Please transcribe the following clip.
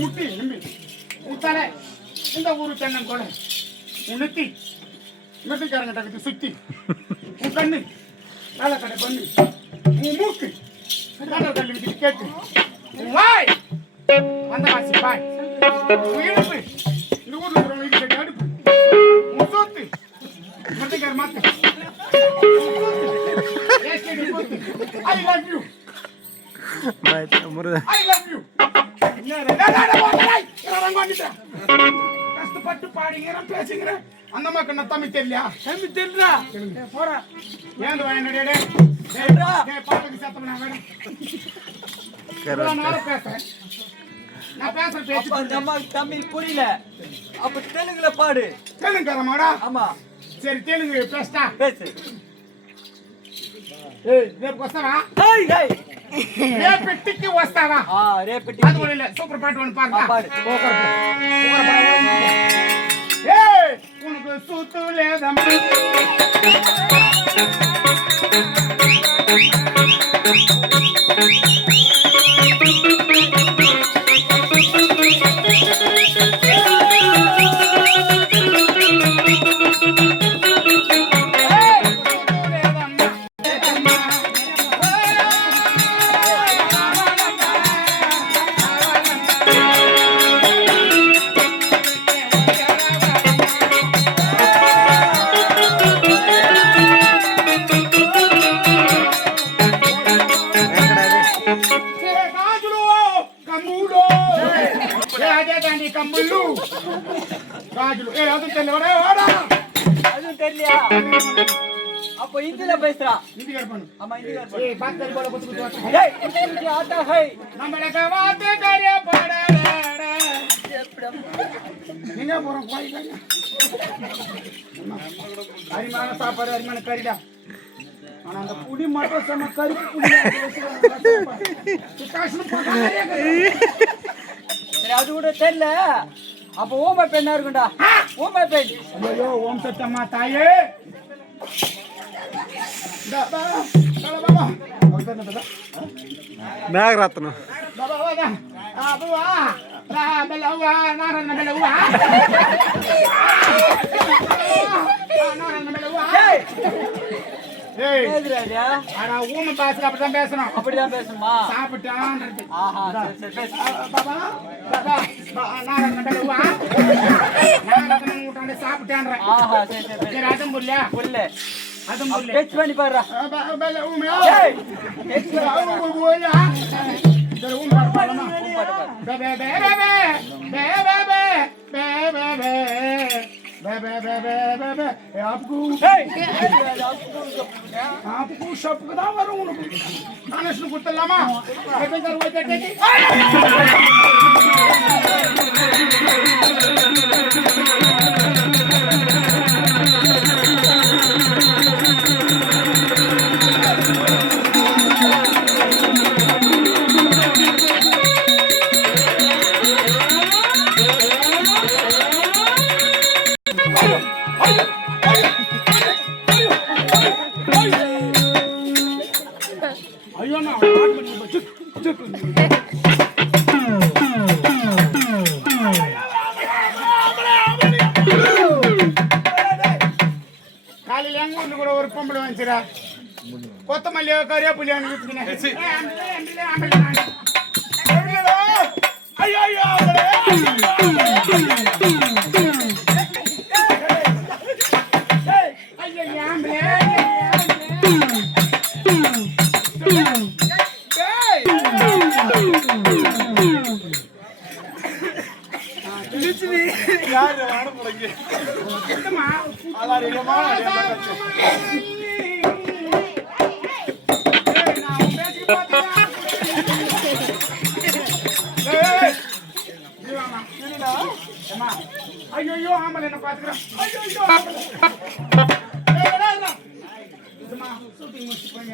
முட்டி உத்தாலே இந்த ஊரு தென்னம் கூட உனத்தி மெட்டிக்காரங்க டக்கு சுத்தி உன் கண்ணு வேலை கடை பண்ணி உன் மூக்கு கடல் கல்லு விட்டு கேட்டு உன் வாய் அந்த வாசி வாய் உன் இடுப்பு இந்த ஊர்ல இருக்கிறவங்க இடுப்பு அடுப்பு உன் சொத்து மெட்டிக்கார மாத்து I love you. I love you. கஷ்டப்பட்டு பாடிங்கிறேன் பேசுங்கிறேன் அந்த மக்கள் நான் தமிழ் தெரியலையா தமிழ் தெரியுதா போற ஏன் வாங்கினே பாட்டுக்கு சத்தம் நான் வேணும் நான் பேசுறேன் நான் பேசுற பேச்சு தமிழ் புரியல அப்ப தெலுங்குல பாடு தெலுங்குக்காரமாடா ஆமா சரி தெலுங்கு பேசுடா பேசு రేపు వస్తావా రేపటికి వస్తావా రేపటి అది కూడా సూపర్ పాట వన్ పాడు ఉనకు సూతు లేదమ్మా அப்ப இந்தில பேசுறா हिंदी कर पन ஆமா हिंदी कर ए बात कर बोलो कुछ कुछ ஏய் இது आता है நம்மள கவாத்து கரிய பாடடா நீங்க போறோம் கோய் கரிய அரிமான சாப்பாடு அரிமான கறிடா ஆனா அந்த புடி மட்டும் சம கறிக்கு புடி காசுல பகாரியா சரி அது கூட தெரியல அப்ப ஓம பெண்ணா இருக்குடா ஓம பெண் ஐயோ ஓம் சத்தம்மா தாயே மேகரத்னம் ஊமை பாசல அப்படிதான் பேசணும் அப்படிதான் பேசணுமா சாப்பிட்டான் சாப்பிட்டான் அதுவும் புரியல புல்ல அதுவும் புரியல டச் பண்ணி பாருடா ஏய் டச் आपको सबको दाम करूं खाने शुरू करते लामा बेबे कर वो देते ஐயோ நான் கொத்தமல்லியோ கறிவேப்பிலையோன்னு வச்சுக்கினேன். ஐயோ ஐயோ யாரு ஆட போறீங்க ஐயோ ஆம்பளை என்ன பாத்துக்கிறேன். ஐயோ ஷூட்டிங் முடிச்சு போய்